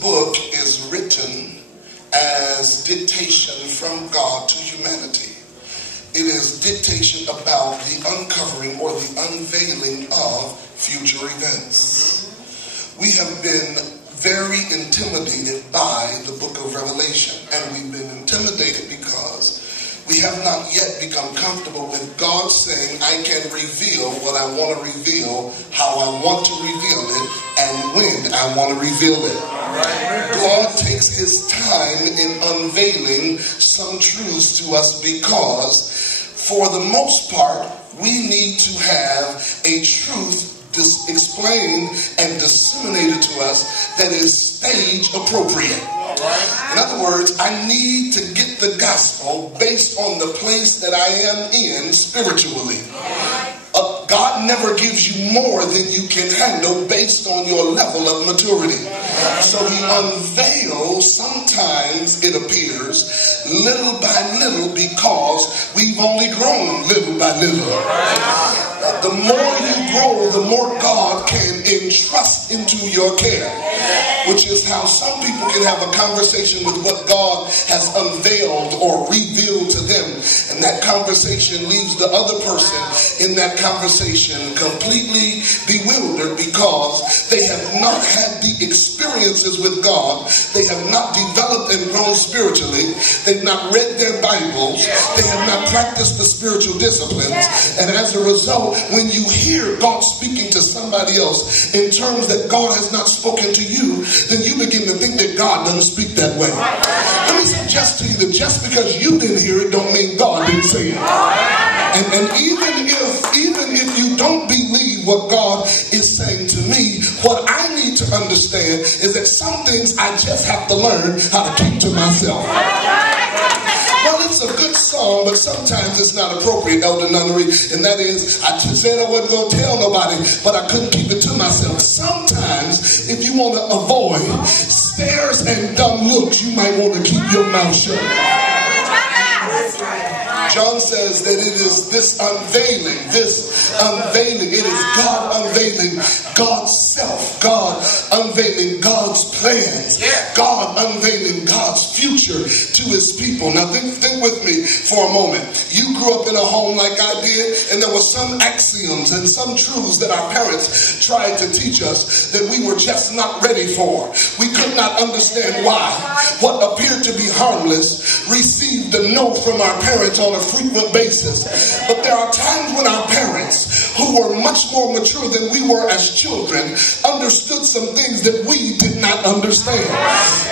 This book is written as dictation from God to humanity. It is dictation about the uncovering or the unveiling of future events. We have been very intimidated by the book of Revelation, and we've been intimidated because we have not yet become comfortable with God saying, I can reveal what I want to reveal, how I want to reveal it, and when I want to reveal it. God takes his time in unveiling some truths to us because, for the most part, we need to have a truth explained and disseminated to us that is stage appropriate. In other words, I need to get the gospel based on the place that I am in spiritually. God never gives you more than you can handle based on your level of maturity. So he unveils, sometimes it appears, little by little, because we've only grown little by little. The more you grow, the more God can entrust into your care, which is how some people can have a conversation with what God has unveiled or revealed to them, and that conversation leaves the other person in that conversation completely bewildered because they have not had the experiences with God. They have not developed and grown spiritually. They've not read their Bibles. They have not practiced the spiritual disciplines, and as a result, when you hear God speaking to somebody else in terms that God has not spoken to you, then you begin to think that God doesn't speak that way. Let me suggest to you that just because you didn't hear it don't mean God didn't say it. And even if you don't believe what God is saying to me, what I need to understand is that some things I just have to learn how to keep to myself. Well, it's a good song, but sometimes it's not appropriate, Elder Nunnery, and that is, I just said I wasn't going to tell nobody, but I couldn't keep it to myself. Sometimes, if you want to avoid stares and dumb looks, you might want to keep your mouth shut. John says that it is this unveiling, it is God unveiling God's self, God unveiling God's plans, God unveiling God's future to his people. Now think with me for a moment. You grew up in a home like I did, and there were some axioms and some truths that our parents tried to teach us that we were just not ready for. We could not understand why. What appeared to be harmless received a no from our parents on a frequent basis. But there are times when our parents, who were much more mature than we were as children, understood some things that we did not understand.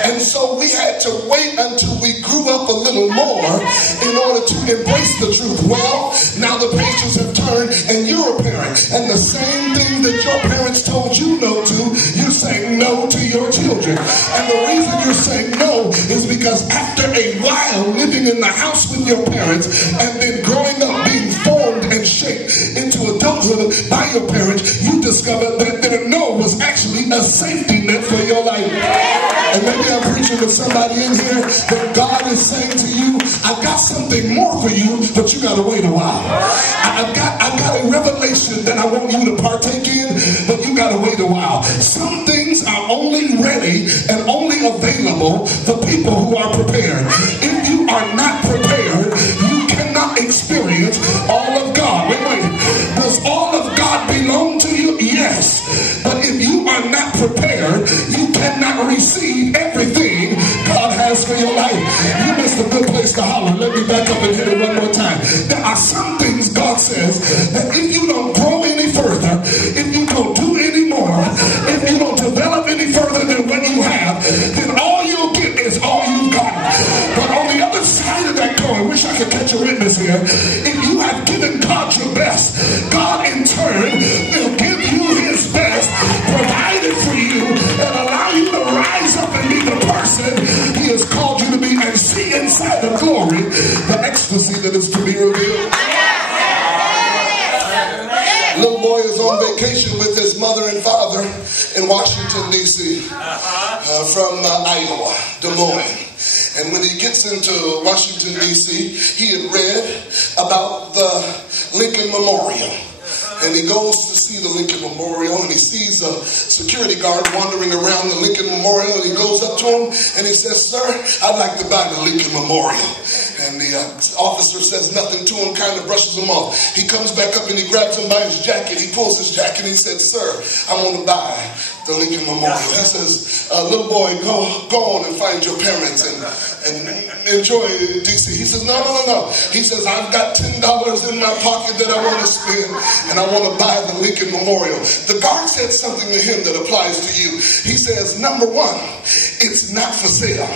And so we had to wait until we grew up a little more in order to embrace the truth. Well, now the pages have turned and you're a parent, and the same thing that your parents told you no to, you're saying no to your children. And the reason you're saying no is because after a while living in the house with your parents and then growing up being formed and shaped into adulthood by your parents, you discovered that their no was actually a safety net for your life. And maybe I'm preaching with somebody in here that God is saying to you, I've got something more for you, but you gotta wait a while. I've got a revelation that I want you to partake in, but you gotta wait a while. Some things are only ready and only available for people who are prepared. If you are not prepared, you cannot experience all of God. Wait. Does all of God belong to you? Yes. But if you are not prepared, you cannot receive everything God has for your life. You missed a good place to holler. Let me back up and hit it one more time. There are some things God says that if you don't grow any further, if you don't do any more, if you don't develop any further than what you have, then all you'll get is all you've got. But on the other side of that coin, wish I could catch a witness here, if you have given God your best, God in turn will give you his best, provided for you, and allow you to rise up and be the person he has called you to be, and see inside the glory the ecstasy that is to be revealed. Little boy is on vacation with his mother and father in Washington, D.C. From Iowa, Des Moines. And when he gets into Washington, D.C., he had read about the Lincoln Memorial. And he goes to see the Lincoln Memorial, and he sees a security guard wandering around the Lincoln Memorial, and he goes up to him and he says, "Sir, I'd like to buy the Lincoln Memorial." And the officer says nothing to him, kind of brushes him off. He comes back up and he grabs him by his jacket. He pulls his jacket and he said, "Sir, I want to buy the Lincoln Memorial." He says, "Little boy, go on and find your parents and enjoy DC." He says, no. He says, "I've got $10 in my pocket that I want to spend, and I want to buy the Lincoln Memorial." The guard said something to him that applies to you. He says, "Number one, it's not for sale.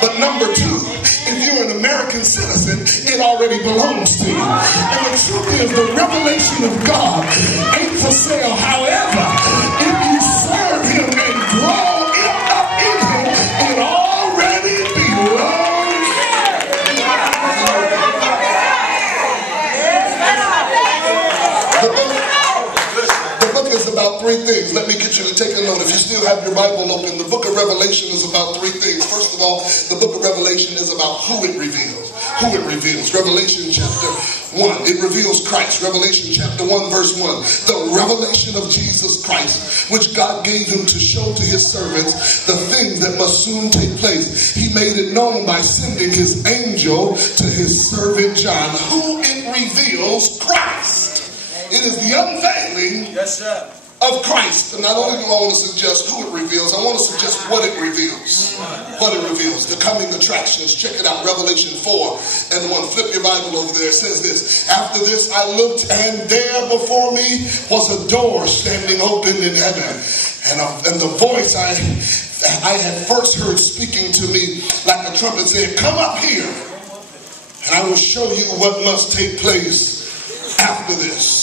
But number two, if you're an American citizen, it already belongs to you." And the truth is, the revelation of God ain't for sale. However, if you serve him and grow up in him, it already belongs. The book is about three things. Let me get you to take a note. If you still have your Bible open, the book of Revelation is about three things. First of all, the book of Revelation is about who it reveals. Who it reveals. Revelation chapter 1, it reveals Christ. Revelation chapter 1, verse 1. The revelation of Jesus Christ, which God gave him to show to his servants the things that must soon take place. He made it known by sending his angel to his servant John. Who it reveals? Christ. It is the unveiling of Christ. And not only do I want to suggest who it reveals, I want to suggest what it reveals. What it reveals. The coming attractions. Check it out. Revelation 4 and 1. Flip your Bible over there. It says this. "After this I looked, and there before me was a door standing open in heaven. And the voice I had first heard speaking to me like a trumpet said, 'Come up here, and I will show you what must take place after this.'"